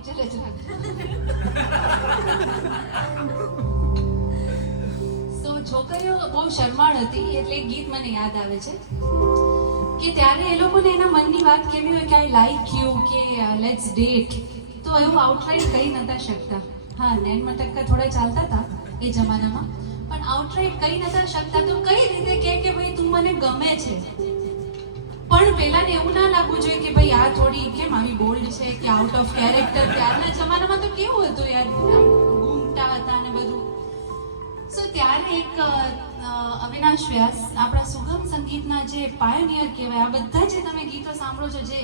Picture જ રાખજો. સો છોકરીઓ બહુ શરમાળ હતી એટલે એક ગીત મને યાદ આવે છે કે ત્યારે એ લોકોને એના મનની વાત કેવી હોય કે આઈ લાઈક યુ કે લેટ્સ ડેટ, તો એવું આઉટરાઈટ કહી નતા શકતા. હા, નેન મટક્કા થોડા ચાલતા હતા એ જમાનામાં, પણ આઉટરાઈટ કહી નતા શકતા. તો કઈ રીતે કે ભાઈ તું મને ગમે છે, પણ પેલાને એવું ના લાગવું જોઈએ કે ભાઈ આ થોડી કેમ આવી બોલ્ડ છે કે આઉટ ઓફ કેરેક્ટર. ત્યારના જમાનામાં તો કેવું હતું યાર, ઘૂમટા હતા ને બધું. સો ત્યારે એક અવિનાશ વ્યાસ આપણા સુગમ સંગીતના જે પાયોનિયર કહેવાય, આ બધા જે તમે ગીતો સાંભળો છો, જે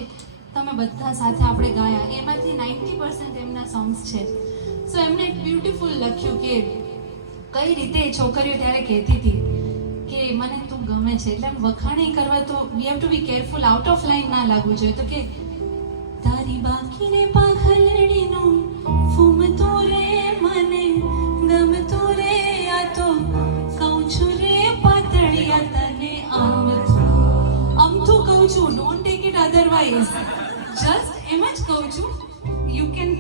તમે બધા સાથે આપણે ગાયા, એમાંથી 90% એમના સોંગ્સ છે. સો એમને એક બ્યુટીફુલ લખ્યું કે કઈ રીતે છોકરીઓ ત્યારે કહેતી હતી કે મને તું ગમે છે, એટલે આમ વખાણી કરવા તો we have to be careful, out of line ના લાગવું જોઈએ. તો કે તારી બાકીને પાઘલડીનું ફૂમતું રે મને ગમતું રે, આ તો કહું છું રે પાતળિયા તને અમથું કહું છું, don't take it otherwise, just એમ જ કહું છું. You can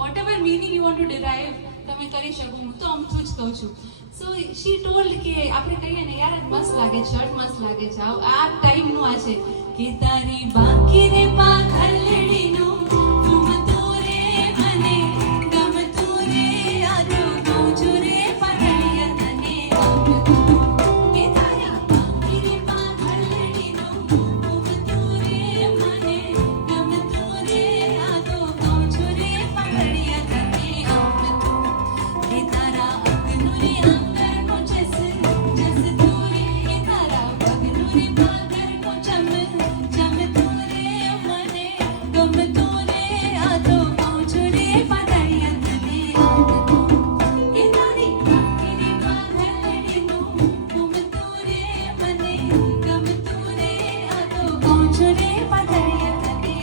whatever meaning you want to derive તમે કરી શકો, હું તો અમથું જ કહું છું. સો શી ટોલ્ડ કે આપણે કહીએ ને યાર મસ્ત લાગે, શર્ટ મસ્ત લાગે છે, આ ટાઈમનું આ છે કે તારી બાકી રે પાઘલડીનું ફૂમતું રે મને ગમતું રે, આ તો કહું છું રે પાતળિયા તને કે તારી બાકી રે પાઘલડીનું ફૂમતું રે મને ગમતું રે, આ તો કહું છું રે પાતળિયા તને કે તારા અંગનું રે આંગર કો જસ જસ તું રે, તારા પગનું રે પાગર કો ચમ ચમ તું રે મને ગમતું રે, આ તો કહું છું રે પાતળિયા તને કે તારી બાકી રે પાઘલડીનું ફૂમતું રે મને ગમતું રે, આ તો કહું છું રે પાતળિયા તને.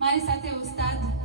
મારી સાથે